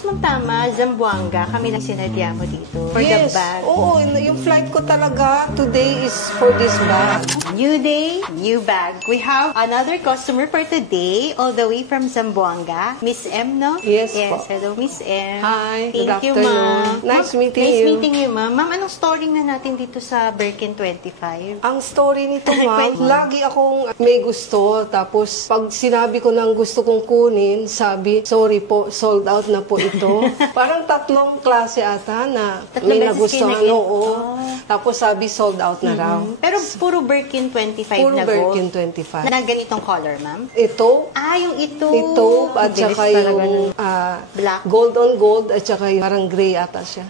Tapos ma'am tama, Zamboanga, kami lang sinadya mo dito. For the bag. Oo, yung flight ko talaga today is for this bag. New day, new bag. We have another customer for today, all the way from Zamboanga. Miss M, no? Yes Yes, po. hello Miss M. Hi, Thank good you, ma'am. afternoon. Nice meeting you. Nice meeting you, ma'am. Ma'am, anong story na natin dito sa Birkin 25? Ang story nito, ma'am, lagi akong may gusto. Tapos, pag sinabi ko ng gusto kong kunin, sabi, sorry po, sold out na po ito. Parang tatlong klase ata na Tatlong may beses nagustuhan. kayo Oo. Tapos sabi, sold out na raw. Pero puro Birkin 25 Puro na gold. Birkin 25. Na ganitong color, ma'am? Ito, Yung ito. ito, at Bilis saka talaga yung nun. Black. gold on gold, at saka yung parang gray ata siya.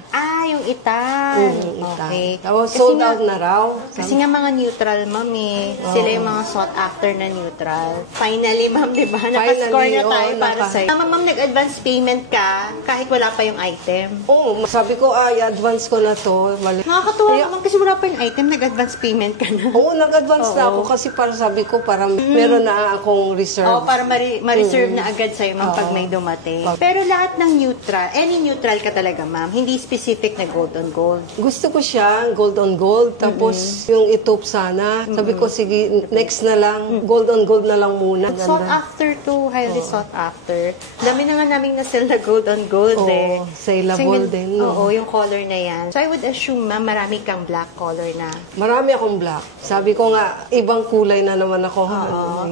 Yung itan. Itan. Okay. Tapos Kasi sold nga- out na raw. Kasi nga mga neutral, ma'am eh. Sila yung mga sought after na neutral. Finally, ma'am, di ba? Nakascore na tayo para sa'yo. Ma'am, nag-advance payment ka kahit wala pa yung item. Oo, sabi ko, i-advance ko na to. Nakakatuwa naman kasi wala pa yung item, nag-advance payment ka na. Oo, nag-advance na ako kasi para sabi ko, para meron na akong reserve. Para ma-reserve na agad sa'yo, ma'am, pag may dumating. Pero lahat ng neutral, any neutral ka talaga, ma'am, hindi specific na gold on gold. Gusto ko siya, gold on gold. Tapos, yung itop sana. Sabi ko, sige, next na lang. Gold on gold na lang muna. Sought after to, highly sought after. Dami na nga naming na-sell na gold on gold eh. Saleable Kasi din. No? Oo, yung color na yan. So I would assume, ma'am, marami kang black color na. Marami akong black. Sabi ko nga, ibang kulay na naman ako.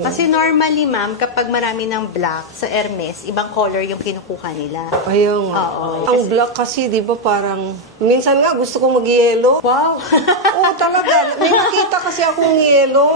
Kasi normally, ma'am, kapag marami ng black sa Hermes, ibang color yung kinukuha nila. Ayun. Ang black kasi, di ba, parang, minsan nga gusto ko mag-yellow. Wow! Oo, talaga. May nakita kasi akong yellow.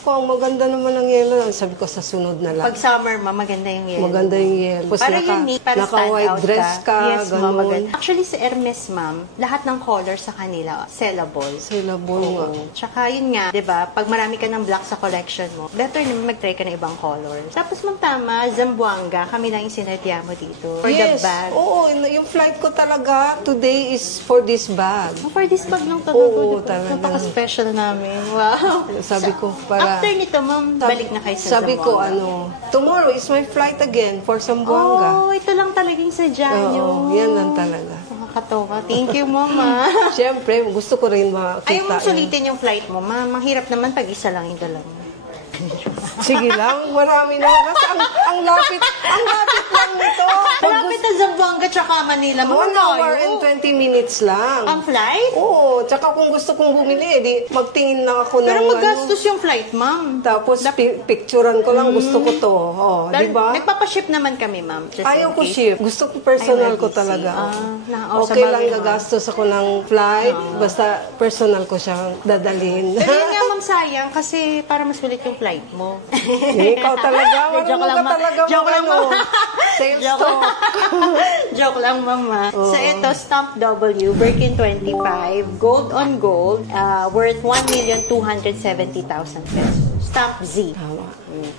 Kung maganda naman ang yellow, sabi ko sa sunod na lang. Pag summer, ma'am, maganda yung yellow. Maganda yung yellow. Para unique, para stand naka-white out dress ka. Yes, ma'am, ganun. maganda. Actually, sa Hermes, ma'am, lahat ng color sa kanila, sellable. Saleable nga. Tsaka yun nga, 'di ba? Pag marami ka ng black sa collection mo, better naman mag-try ka ng ibang colors. Tapos ma'am tama, Zamboanga, kami lang yung sinadya mo dito. For the bag. Oo, yung flight ko talaga today is for this bag. For this bag lang talaga. Oo, diba? talaga. Napaka-special namin. Wow. Sabi ko, para... After nito, ma'am, balik na kayo sa Sabi ko, Zamboanga. tomorrow is my flight again for Zamboanga. Ito lang talaga yung sadya nyo. Oo, yan lang talaga. Nakakatawa. Thank you, mama. Siyempre, gusto ko rin makita. Ayaw mo sulitin yung flight mo, ma'am. Mahirap naman pag isa lang yung dala mo. Sige lang, marami na. Kasi ang lapit lang nito. Malapit na Zamboanga tsaka Manila. 1 hour and 20 minutes lang. Ang flight? Oo, tsaka kung gusto kong bumili, di magtingin lang ako ng Pero magastos yung flight, ma'am. Tapos picturean ko lang, gusto ko to. Oh, di ba? Nagpapaship naman kami, ma'am. Ayaw ko ship. Gusto ko personal ko talaga. Okay lang gagastos ako ng flight, basta personal ko siyang dadalhin. Pero yun nga, ma'am, sayang kasi para masulit yung flight mo. Ikaw talaga, Joke lang, ma'am. Joke lang, ma'am. Sales talk. Joke lang, mama. So, ito, Stamp W, Birkin 25, gold on gold, worth 1,270,000 pesos. Stamp Z. Tama.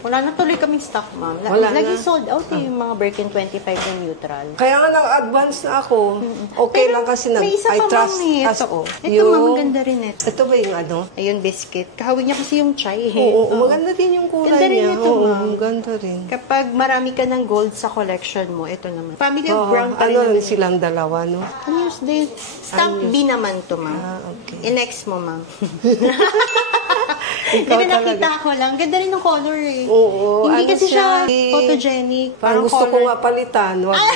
Wala na tuloy kaming stock, ma'am. Wala Lagi na. sold out yung mga Birkin 25 na neutral. Kaya nga nang-advance na ako. Okay lang kasi May isa I pa, trust ma'am, eh. us. Ito, ma'am, maganda rin ito. Ito ba yung ano? Ayun, biscuit. Kahawig niya kasi yung chai. Oo, maganda din yung kulay Ganda rin niya. ito, Oo, ma'am. ganda rin. Kapag marami ka ng gold sa collection mo, ito naman. Family of Oo, Brown pa rin ano naman. silang dalawa, no? Unused din. Stamp B naman to, ma'am. Okay. I-next mo, ma'am. Ikaw Hindi, talaga. nakita ko lang. Ganda rin ng color eh. Oo, Hindi ano kasi siya siya, photogenic. Parang gusto ko nga palitan. Wag na.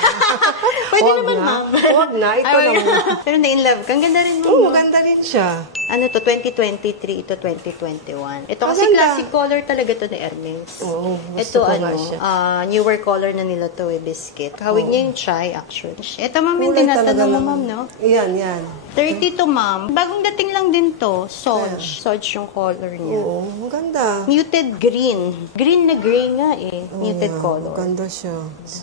Pwede Wag naman, na. ma'am. Wag na, ito Ay, lang. Pero na-in-love ka. Ang ganda rin, ma'am. Oo, maganda rin siya. Ano to, 2023, ito 2021. Ito kasi Maganda. classic color talaga to ni Hermes. Oo, gusto Ito ko ano, nga siya. newer color na nila to eh, biscuit. Kahawig niya yung chai actually. Ito ma'am yung Kulay talaga tinatanong mo lang. ma'am, no? Yan, yan. 32 ma'am. Bagong dating lang din to. Soj. Soj yung color niya. Oo, maganda. Muted green. Green na gray nga eh. Muted Yan, color. maganda siya.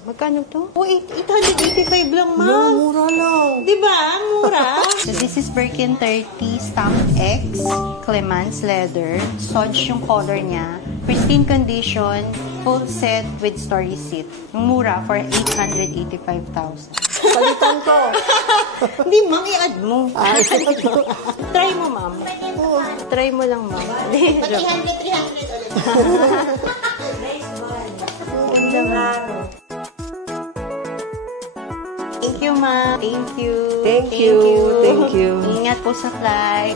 Magkano to? Oh, 885 lang, No, ma'am. mura lang. Diba? Mura. So, this is Birkin 30 Stamp X Clemans Leather. Soj yung color niya. Pristine condition. Full set with story seat. Mura for 885,000. Palitan ko. Hindi, ma'am. I-add mo. Try mo, ma'am. Try mo lang, ma'am. Hindi, joke. 300 ulit. Ganda, ma'am. Thank you, ma'am. Thank you. Thank you. Thank you. Ingat po sa flight.